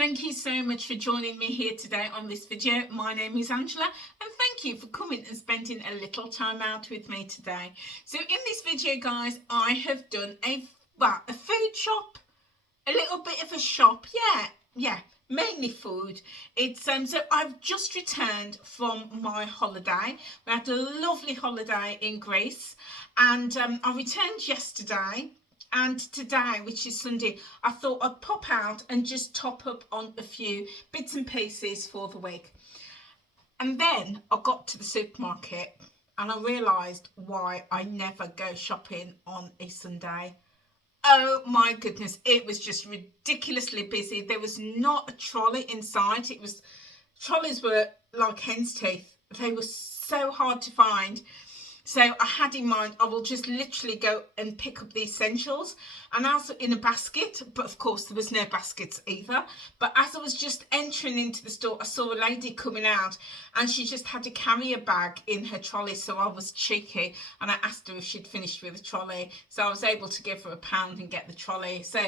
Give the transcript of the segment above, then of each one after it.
thank you so much for joining me here today on this video. My name is Angela and thank you for coming and spending a little time out with me today. So in this video, guys, I have done a food shop, a little bit of a shop, mainly food. It's so I've just returned from my holiday. We had a lovely holiday in Greece, and I returned yesterday. And today, which is Sunday, I thought I'd pop out and just top up on a few bits and pieces for the week. And then I got to the supermarket and I realised why I never go shopping on a Sunday. Oh my goodness, it was just ridiculously busy. There was not a trolley in sight. Trolleys were like hen's teeth. They were so hard to find. So I had in mind, I will just literally go and pick up the essentials, and also in a basket, but of course there was no baskets either. But as I was just entering into the store, I saw a lady coming out and she just had a carrier bag in her trolley. So I was cheeky and I asked her if she'd finished with the trolley. So I was able to give her £1 and get the trolley. So,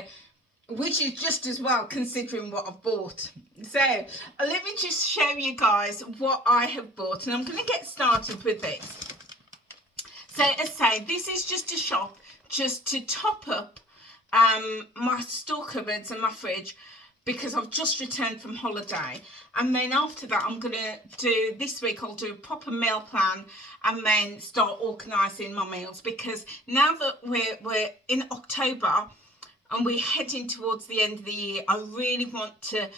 which is just as well considering what I've bought. So let me just show you guys what I have bought, and I'm going to get started with this. So as I say, this is just a shop just to top up my store cupboards and my fridge, because I've just returned from holiday. And then after that, I'm going to do, this week I'll do a proper meal plan and then start organising my meals, because now that we're in October and we're heading towards the end of the year, I really want to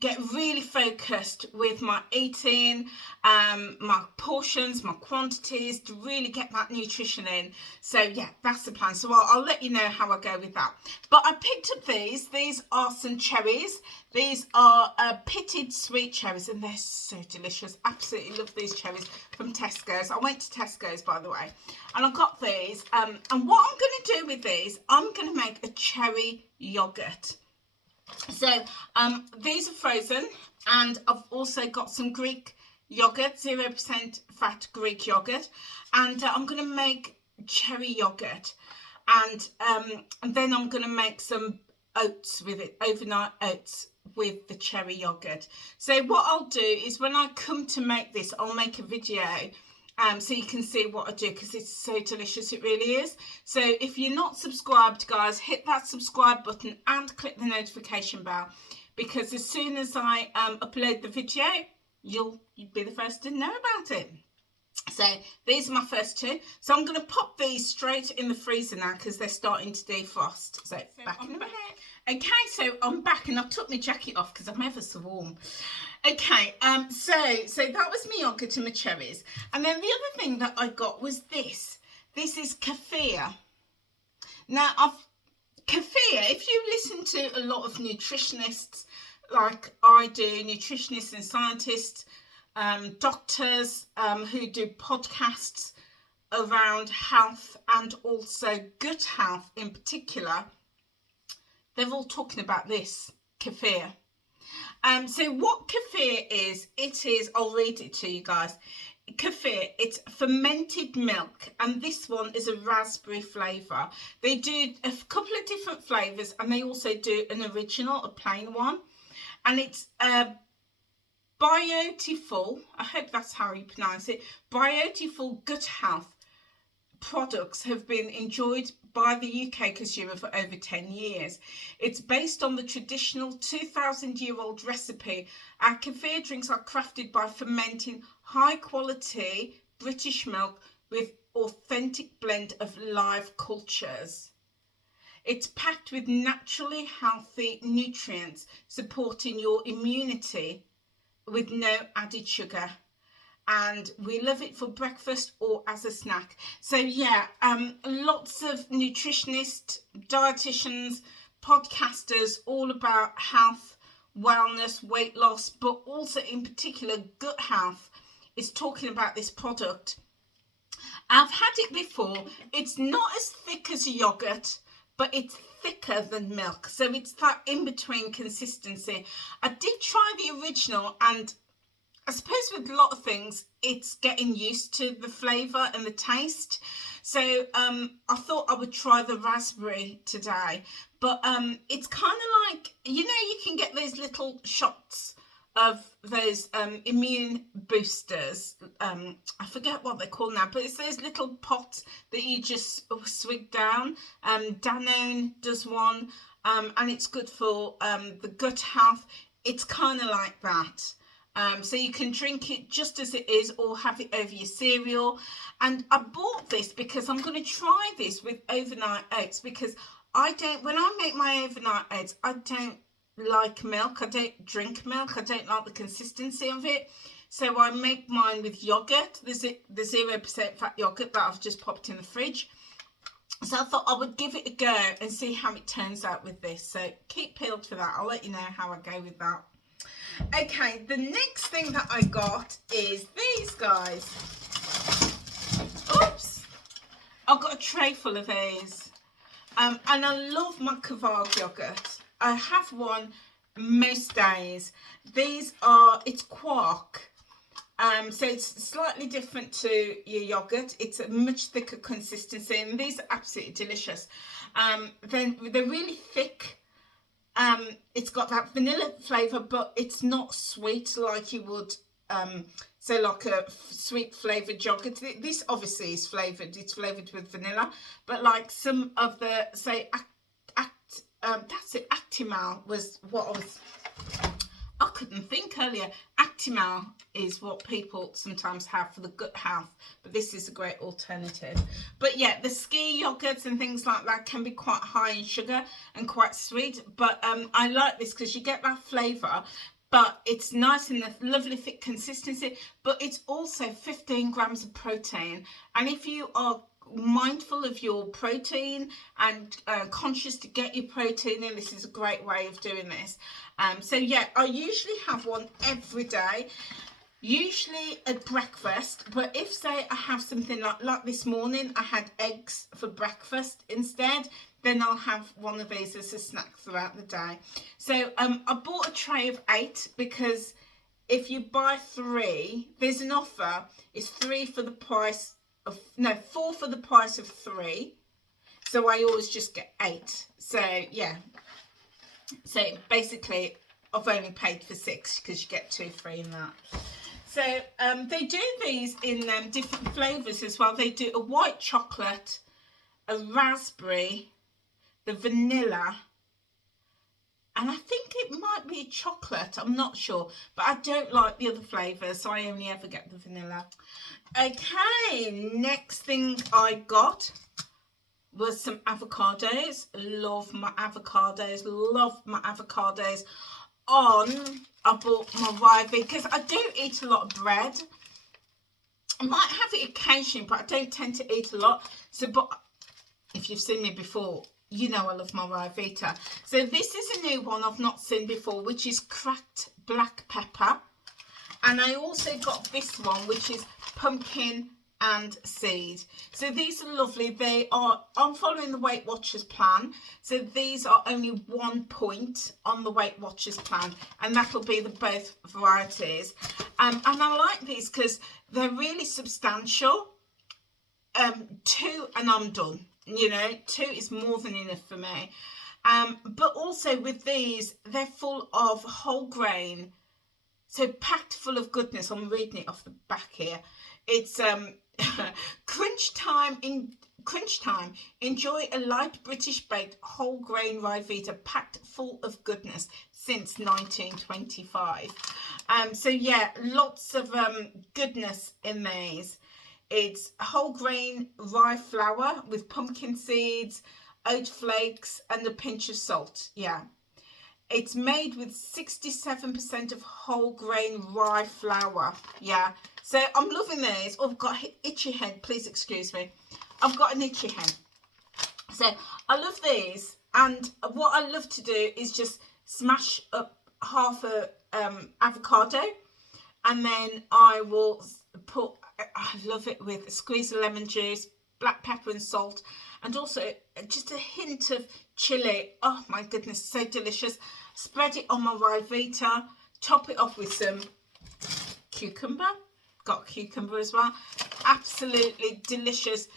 get really focused with my eating, my portions, my quantities, to really get that nutrition in. So yeah, that's the plan. So I'll let you know how I go with that. But I picked up these. These are some cherries. These are pitted sweet cherries, and they're so delicious. Absolutely love these cherries from Tesco's. I went to Tesco's, by the way, and I got these. And what I'm going to do with these, I'm going to make a cherry yogurt. So these are frozen, and I've also got some Greek yogurt, 0% fat Greek yogurt, and I'm going to make cherry yogurt, and then I'm going to make some oats with it, overnight oats with the cherry yogurt. So what I'll do is when I come to make this, I'll make a video so you can see what I do, because it's so delicious, it really is. So if you're not subscribed, guys, hit that subscribe button and click the notification bell, because as soon as I upload the video, you'll be the first to know about it. So these are my first two. So I'm going to pop these straight in the freezer now, because they're starting to defrost. So back in a minute. Okay, so I'm back, and I took my jacket off because I'm ever so warm. Okay, so that was my yogurt and my cherries. And then the other thing that I got was this. This is kefir. Now, kefir, if you listen to a lot of nutritionists, like I do, nutritionists and scientists, doctors who do podcasts around health and also gut health in particular, they're all talking about this, kefir. So what kefir is, I'll read it to you guys. Kefir, it's fermented milk, and this one is a raspberry flavour. They do a couple of different flavours, and they also do an original, a plain one. And it's Biotiful, I hope that's how you pronounce it, Biotiful gut health products have been enjoyed by the UK consumer for over 10 years. It's based on the traditional 2,000-year-old recipe. Our kefir drinks are crafted by fermenting high-quality British milk with authentic blend of live cultures. It's packed with naturally healthy nutrients, supporting your immunity with no added sugar. And we love it for breakfast or as a snack. So yeah, lots of nutritionists, dietitians, podcasters, all about health, wellness, weight loss, but also in particular gut health, is talking about this product. I've had it before. It's not as thick as a yogurt, but it's thicker than milk. So it's that in-between consistency. I did try the original, and I suppose with a lot of things, it's getting used to the flavour and the taste. So I thought I would try the raspberry today. But it's kind of like, you know, you can get those little shots of those immune boosters. I forget what they're called now, but it's those little pots that you just swig down. Danone does one, and it's good for the gut health. It's kind of like that. So you can drink it just as it is or have it over your cereal. And I bought this because I'm going to try this with overnight oats, because when I make my overnight oats, I don't like milk. I don't drink milk. I don't like the consistency of it. So I make mine with yogurt, the 0% fat yogurt that I've just popped in the fridge. So I thought I would give it a go and see how it turns out with this. So keep peeled for that. I'll let you know how I go with that. Okay, the next thing that I got is these guys. Oops. I've got a tray full of these. And I love my Kvarg yogurt. I have one most days. It's quark. So it's slightly different to your yogurt. It's a much thicker consistency, and these are absolutely delicious. Then they're really thick. It's got that vanilla flavour, but it's not sweet like you would say like a sweet flavoured yogurt. This obviously is flavoured. It's flavoured with vanilla, but like some of the, say, that's it, Actimal was what I couldn't think earlier. Actimal is what people sometimes have for the gut health, but this is a great alternative. But yeah, the ski yogurts and things like that can be quite high in sugar and quite sweet, but I like this because you get that flavour, but it's nice and a lovely thick consistency, but it's also 15 grams of protein. And if you are mindful of your protein and conscious to get your protein in, this is a great way of doing this. So yeah, I usually have one every day, usually at breakfast. But if, say, I have something like this morning, I had eggs for breakfast instead, then I'll have one of these as a snack throughout the day. So I bought a tray of 8 because if you buy 3, there's an offer. It's 4 for the price of 3. So I always just get 8. So yeah. So basically, I've only paid for 6 because you get 2 free in that. So they do these in different flavours as well. They do a white chocolate, a raspberry, the vanilla, and I think it might be chocolate. I'm not sure, but I don't like the other flavours, so I only ever get the vanilla. Okay, next thing I got was some avocados. Love my avocados. I bought my rye because I don't eat a lot of bread. I might have it occasionally, but I don't tend to eat a lot. So, but if you've seen me before, you know I love my rye vita. So this is a new one I've not seen before, which is cracked black pepper. And I also got this one, which is pumpkin and seed. So these are lovely. I'm following the Weight Watchers plan. So these are only 1 point on the Weight Watchers plan, and that'll be the both varieties. And I like these because they're really substantial. 2 and I'm done. You know, 2 is more than enough for me. But also with these, they're full of whole grain. So packed full of goodness. I'm reading it off the back here. It's crunch time. Enjoy a light British baked whole grain rye vita packed full of goodness since 1925. So yeah, lots of goodness in these. It's whole grain rye flour with pumpkin seeds, oat flakes, and a pinch of salt. Yeah. It's made with 67% of whole grain rye flour. Yeah. So I'm loving these. Oh, I've got an itchy head. Please excuse me. I've got an itchy head. So I love these. And what I love to do is just smash up half a avocado. And then I will put, I love it with a squeeze of lemon juice, black pepper and salt. And also just a hint of chili. Oh my goodness, so delicious. Spread it on my rye vita. Top it off with some cucumber. Got cucumber as well. Absolutely delicious.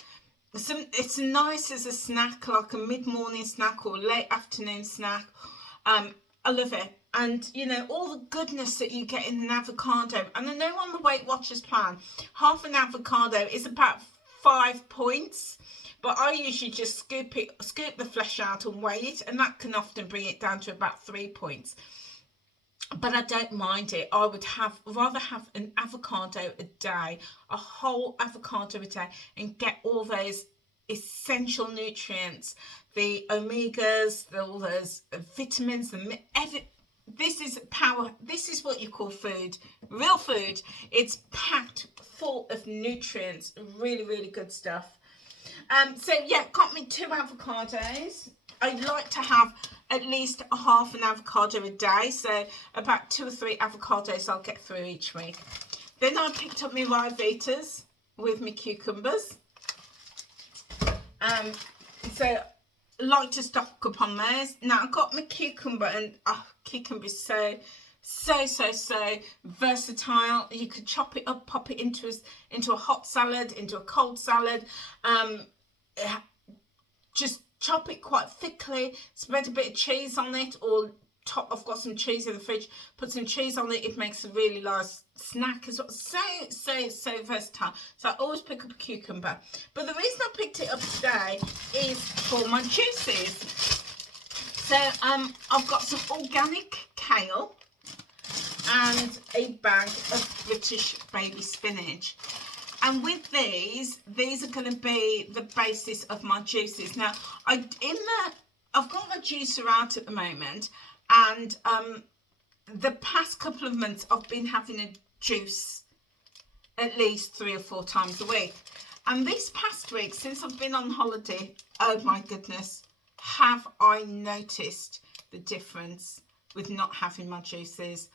It's nice as a snack, like a mid-morning snack or late afternoon snack. I love it. And, you know, all the goodness that you get in an avocado. And I know on the Weight Watchers plan, half an avocado is about 5 points. But I usually just scoop the flesh out and weigh it. And that can often bring it down to about 3 points. But I don't mind it. I would rather have an avocado a day, a whole avocado a day, and get all those essential nutrients, the omegas, all those vitamins, this is power. This is what you call food, real food. It's packed full of nutrients, really, really good stuff. So yeah, got me 2 avocados. I like to have at least a half an avocado a day, so about 2 or 3 avocados I'll get through each week. Then I picked up my Rivitas with my cucumbers. So I like to stock up on those. Now I've got my cucumber, and cucumber is so versatile. You could chop it up, pop it into a hot salad, into a cold salad. Just chop it quite thickly, spread a bit of cheese on it, or I've got some cheese in the fridge, put some cheese on it. It makes a really nice snack as well. So versatile. So I always pick up a cucumber. But the reason I picked it up today is for my juices. So I've got some organic kale and a bag of British baby spinach. And with these are going to be the basis of my juices. Now, I've got my juicer out at the moment, and the past couple of months I've been having a juice at least 3 or 4 times a week. And this past week, since I've been on holiday, oh my goodness, have I noticed the difference with not having my juices.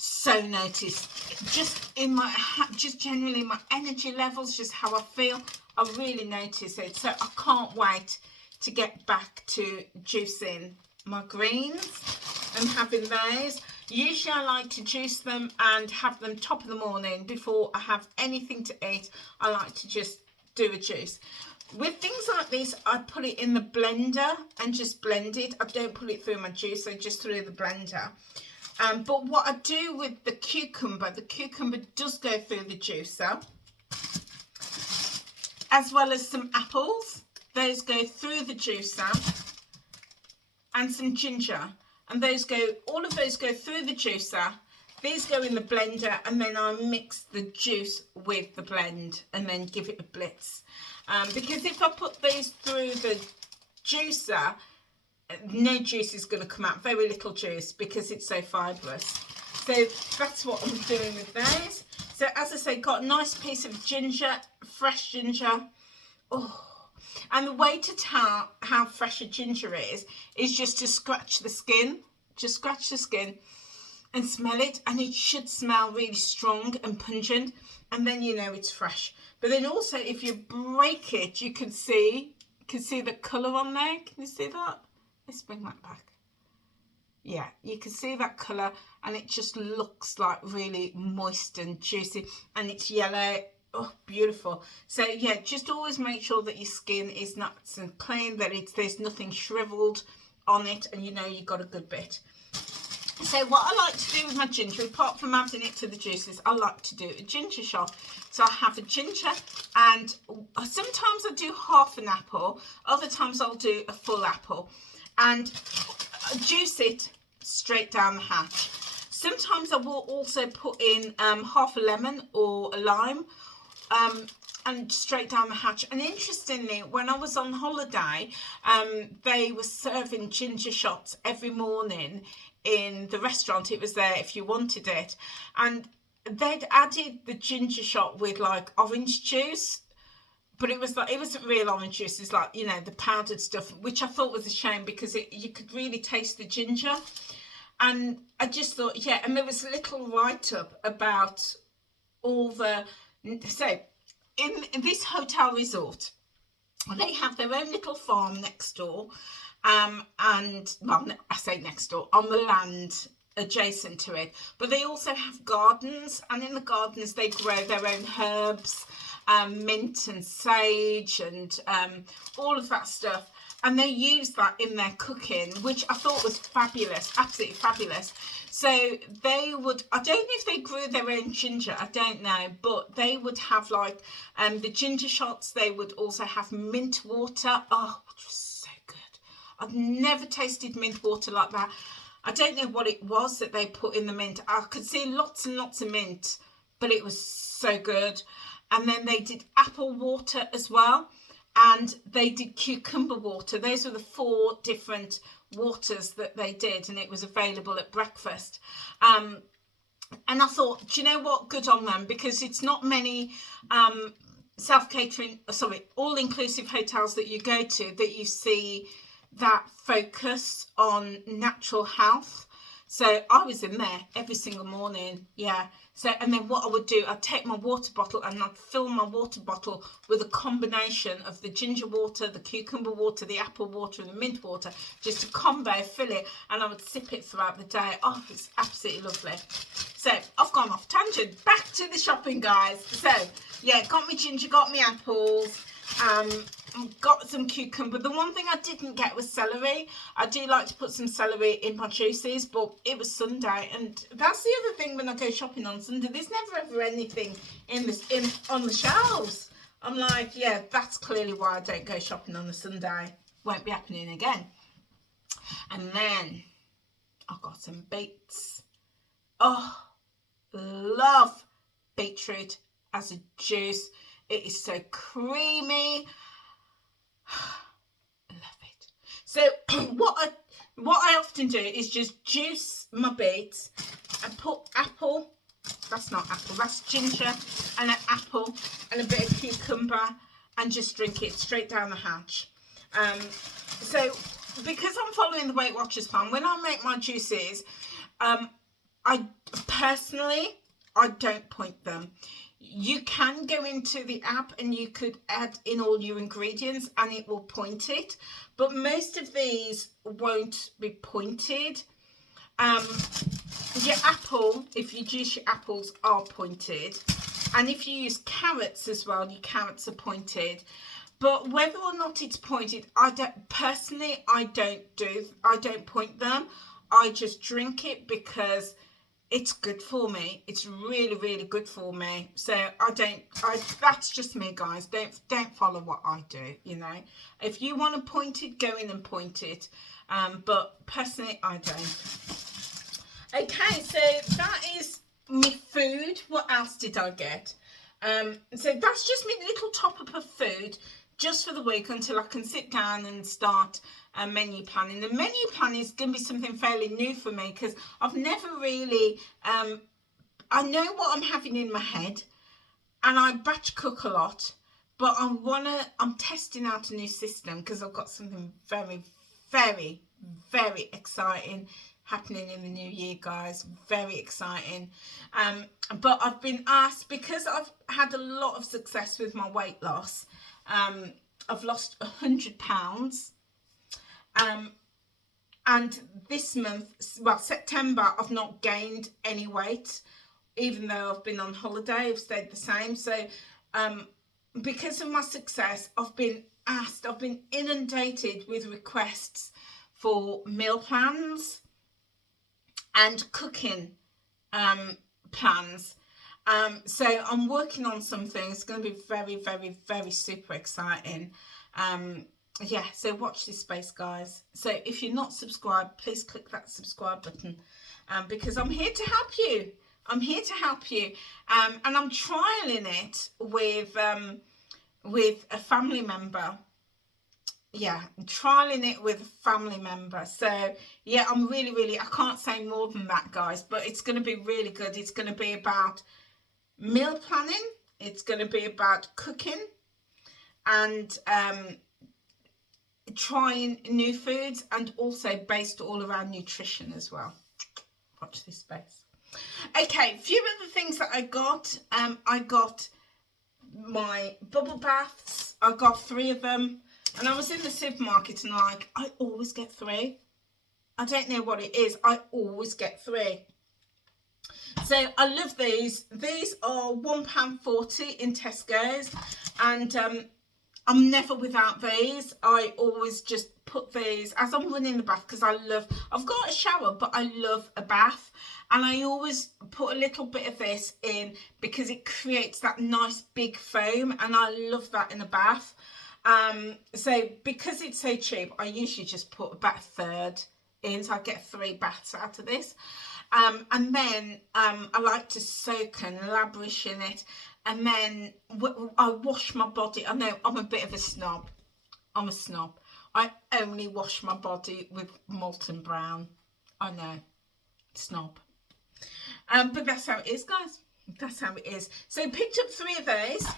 So noticed, just generally my energy levels, just how I feel, I really notice it. So I can't wait to get back to juicing my greens and having those. Usually I like to juice them and have them top of the morning before I have anything to eat. I like to just do a juice. With things like this, I put it in the blender and just blend it. I don't put it through my juicer, just through the blender. But what I do with the cucumber does go through the juicer, as well as some apples. Those go through the juicer, and some ginger, and all of those go through the juicer. These go in the blender, and then I mix the juice with the blend and then give it a blitz. Because if I put these through the juicer, no juice is going to come out, very little juice, because it's so fibrous. So that's what I'm doing with those. So as I say, got a nice piece of ginger, fresh ginger. Oh, and the way to tell how fresh a ginger is just to scratch the skin. Just scratch the skin and smell it, and it should smell really strong and pungent, and then you know it's fresh. But then also, if you break it, you can see the colour on there. Can you see that? Let's bring that back. Yeah, you can see that colour, and it just looks like really moist and juicy, and it's yellow. Oh, beautiful. So yeah, just always make sure that your skin is nice and clean, that there's nothing shriveled on it, and you know you've got a good bit. So what I like to do with my ginger, apart from adding it to the juices, I like to do a ginger shot. So I have a ginger, and sometimes I do half an apple, other times I'll do a full apple, and juice it straight down the hatch. Sometimes I will also put in half a lemon or a lime, and straight down the hatch. And interestingly, when I was on holiday, they were serving ginger shots every morning in the restaurant. It was there if you wanted it, and they'd added the ginger shot with like orange juice, but it wasn't real orange juice. It's like, you know, the powdered stuff, which I thought was a shame, because you could really taste the ginger. And I just thought, yeah, and there was a little write-up about all the, so in this hotel resort, they have their own little farm next door, and, well, I say next door, on the land adjacent to it, but they also have gardens, and in the gardens they grow their own herbs, mint and sage and all of that stuff, and they use that in their cooking, which I thought was fabulous, absolutely fabulous. So they would, I don't know if they grew their own ginger, I don't know, but they would have like the ginger shots. They would also have mint water, oh, which was so good. I've never tasted mint water like that. I don't know what it was that they put in the mint. I could see lots and lots of mint, but it was so good. And then they did apple water as well, and they did cucumber water. Those were the 4 different waters that they did, and it was available at breakfast. And I thought, do you know what, good on them, because it's not many self-catering, sorry, all-inclusive hotels that you go to that you see that focus on natural health. So I was in there every single morning, yeah. So, and then what I would do, I'd take my water bottle and I'd fill my water bottle with a combination of the ginger water, the cucumber water, the apple water and the mint water, just a combo, fill it, and I would sip it throughout the day. Oh, it's absolutely lovely. So I've gone off tangent, back to the shopping, guys. So yeah, got me ginger, got me apples, got some cucumber. The one thing I didn't get was celery. I do like to put some celery in my juices, but it was Sunday, and that's the other thing when I go shopping on Sunday. There's never ever anything on the shelves. I'm like, yeah, that's clearly why I don't go shopping on a Sunday. Won't be happening again. And then I got some beets. Oh, love beetroot as a juice. It is so creamy. I love it. So what I often do is just juice my beets and put apple, that's not apple, that's ginger, and an apple and a bit of cucumber, and just drink it straight down the hatch. So because I'm following the Weight Watchers plan, when I make my juices, I personally, I don't point them. You can go into the app and you could add in all your ingredients and it will point it, but most of these won't be pointed. Your apple, if you juice your apples, are pointed, and if you use carrots as well, your carrots are pointed. But whether or not it's pointed, I don't point them. I just drink it because it's good for me. It's really, really good for me. So that's just me, guys. Don't follow what I do, you know. If you want to point it, go in and point it. But personally, I don't. Okay, so that is me food. What else did I get? So that's just my little top up of food just for the week until I can sit down and start menu planning. The menu plan is going to be something fairly new for me because I've never really, I know what I'm having in my head and I batch cook a lot, but I'm testing out a new system because I've got something very, very, very exciting happening in the new year, guys. Very exciting. But I've been asked, because I've had a lot of success with my weight loss. I've lost 100 pounds. And this month, well, September, I've not gained any weight, even though I've been on holiday. I've stayed the same. So because of my success, I've been asked, I've been inundated with requests for meal plans and cooking plans. So I'm working on something. It's going to be very, very, very super exciting. Yeah, so watch this space, guys. So if you're not subscribed, please click that subscribe button, because I'm here to help you. I'm here to help you. And I'm trialing it with a family member. Yeah, I'm trialing it with a family member. So yeah, I'm really, really, I can't say more than that, guys, but it's going to be really good. It's going to be about meal planning. It's going to be about cooking and trying new foods, and also based all around nutrition as well. Watch this space. Okay, a few other things that I got. I got my bubble baths. I got 3 of them. And I was in the supermarket and I always get 3. I don't know what it is, I always get 3. So I love these. These are £1.40 in Tesco's, and I'm never without these. I always just put these as I'm running the bath, because I've got a shower, but I love a bath, and I always put a little bit of this in because it creates that nice big foam, and I love that in a bath. So because it's so cheap, I usually just put about a third in, so I get 3 baths out of this. And then I like to soak and lavish in it, and then I wash my body. I know I'm a bit of a snob. I'm a snob. I only wash my body with molten brown. I know, snob. But that's how it is, guys. That's how it is. So picked up 3 of those.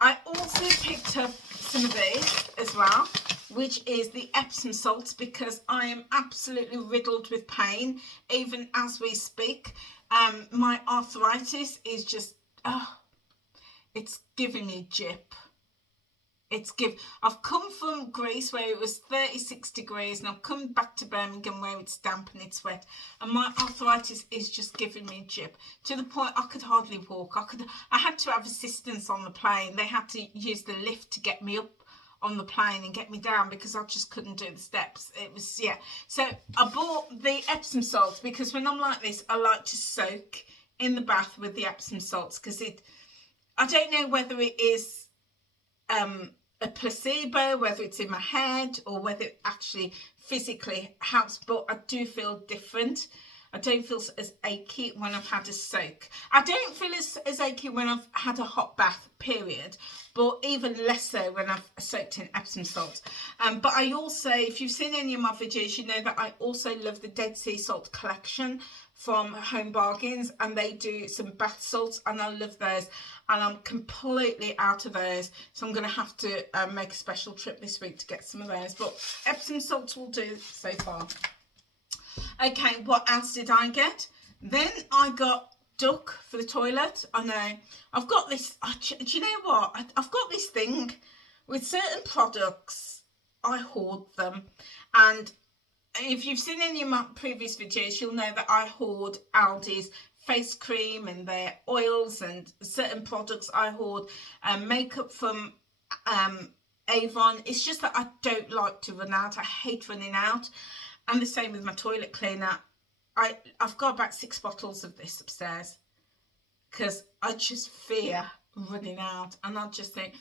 I also picked up some of these as well, which is the Epsom salts, because I am absolutely riddled with pain even as we speak. My arthritis is just, it's giving me jip. I've come from Greece where it was 36 degrees, and I've come back to Birmingham where it's damp and it's wet, and my arthritis is just giving me jip to the point I could hardly walk. I had to have assistance on the plane. They had to use the lift to get me up on the plane and get me down, because I just couldn't do the steps. It was, yeah. So I bought the Epsom salts because when I'm like this, I like to soak in the bath with the Epsom salts, because I don't know whether it is a placebo, whether it's in my head, or whether it actually physically helps, but I do feel different. I don't feel as achy when I've had a soak. I don't feel as achy when I've had a hot bath, period, but even less so when I've soaked in Epsom salt. But I also, if you've seen any of my videos, you know that I also love the Dead Sea Salt collection from Home Bargains, and they do some bath salts, and I love those, and I'm completely out of those, so I'm going to have to make a special trip this week to get some of those, but Epsom salts will do so far. Okay, what else did I get? Then I got duck for the toilet. I know, I've got this, do you know what, I've got this thing with certain products, I hoard them, and if you've seen any of my previous videos, you'll know that I hoard Aldi's face cream and their oils, and certain products I hoard, makeup from Avon. It's just that I don't like to run out. I hate running out. And the same with my toilet cleaner. I've got about 6 bottles of this upstairs, because I just fear running out. And I just think,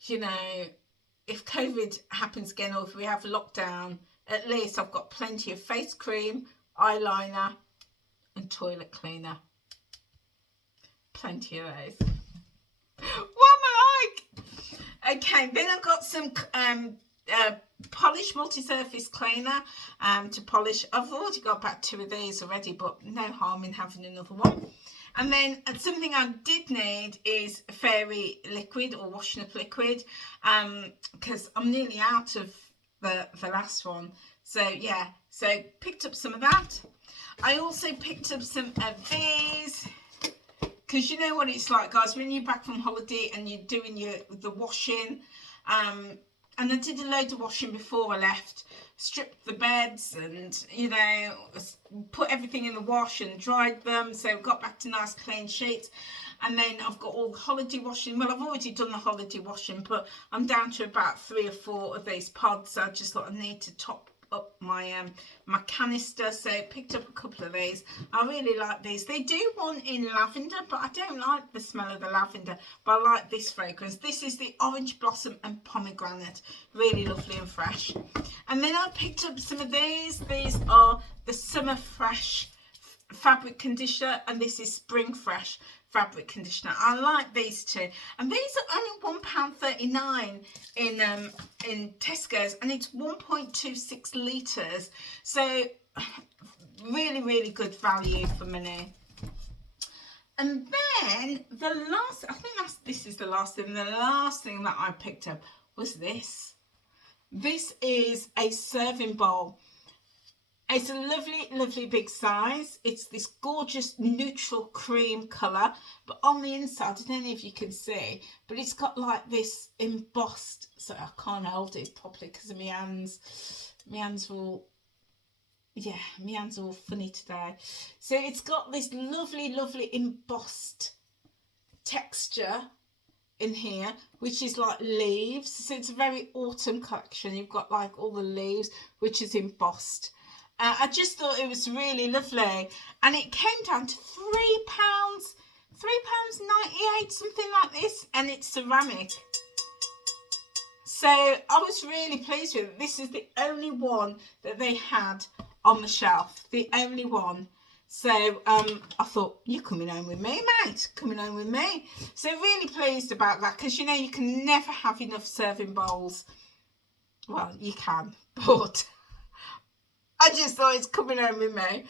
you know, if COVID happens again, or if we have lockdown, at least I've got plenty of face cream, eyeliner and toilet cleaner. Plenty of those. What am I like? Okay, then I've got some polish multi-surface cleaner to polish. I've already got about 2 of these already, but no harm in having another one. And then something I did need is fairy liquid, or washing up liquid, because I'm nearly out of the last one. So yeah, so picked up some of that. I also picked up some of these, because you know what it's like, guys, when you're back from holiday and you're doing the washing, and I did a load of washing before I left, stripped the beds and, you know, put everything in the wash and dried them, so got back to nice clean sheets. And then I've got all the holiday washing. Well, I've already done the holiday washing, but I'm down to about 3 or 4 of these pods, so I just thought I need to top up my my canister, so picked up a couple of these. I really like these. They do one in lavender, but I don't like the smell of the lavender, but I like this fragrance. This is the orange blossom and pomegranate, really lovely and fresh. And then I picked up some of these. These are the Summer Fresh fabric conditioner, and this is Spring Fresh fabric conditioner. I like these two, and these are only £1.39 in Tesco's, and it's 1.26 litres, so really good value for money. And then the last, I think this is the last thing. The last thing that I picked up was this. This is a serving bowl. It's a lovely big size. It's this gorgeous neutral cream colour, but on the inside, I don't know if you can see, but it's got like this embossed, so I can't hold it properly because of my hands. My hands will, yeah, my hands are all funny today. So it's got this lovely embossed texture in here, which is like leaves. So it's a very autumn collection. You've got like all the leaves, which is embossed. I just thought it was really lovely, and it came down to £3, £3.98, something like this, and it's ceramic. So I was really pleased with it. This is the only one that they had on the shelf, the only one. So I thought, you're coming home with me, mate, coming home with me. So really pleased about that, because you know you can never have enough serving bowls. Well, you can, but I just thought it's coming home with me.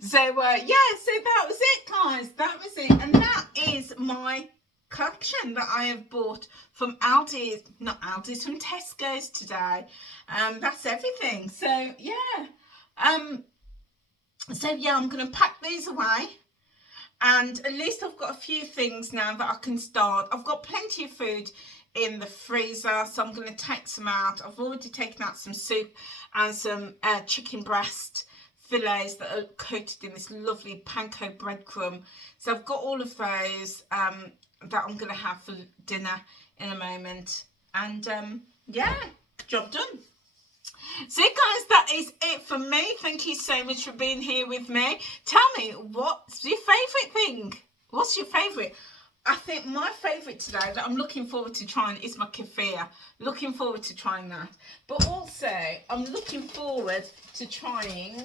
So yeah, so that was it, guys. That was it, and that is my collection that I have bought from Aldi's, not Aldi's, from Tesco's today. That's everything. So yeah, I'm going to pack these away, and at least I've got a few things now that I can start. I've got plenty of food in the freezer, so I'm going to take some out. I've already taken out some soup and some chicken breast fillets that are coated in this lovely panko breadcrumb. So I've got all of those that I'm going to have for dinner in a moment, and yeah, job done. So guys, that is it for me. Thank you so much for being here with me. Tell me, what's your favourite thing? What's your favourite? I think my favourite today that I'm looking forward to trying is my kefir. Looking forward to trying that. But also, I'm looking forward to trying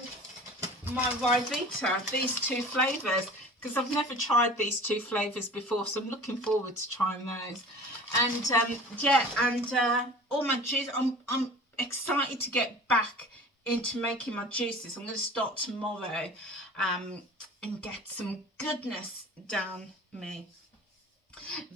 my Ryvita, these two flavours, because I've never tried these two flavours before, so I'm looking forward to trying those. And yeah, and all my juice, I'm excited to get back into making my juices. I'm going to start tomorrow and get some goodness down me.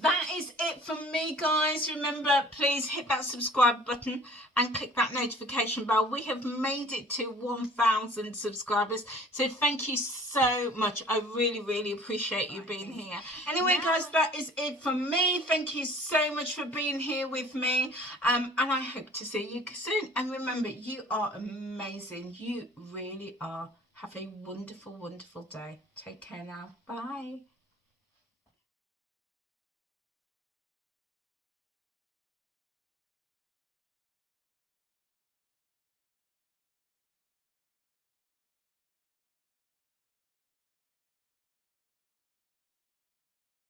That is it from me, guys. Remember, please hit that subscribe button and click that notification bell. We have made it to 1,000 subscribers, so thank you so much. I really appreciate you being here. Anyway, guys, that is it from me. Thank you so much for being here with me, and I hope to see you soon. And remember, you are amazing. You really are. Have a wonderful day. Take care now. Bye.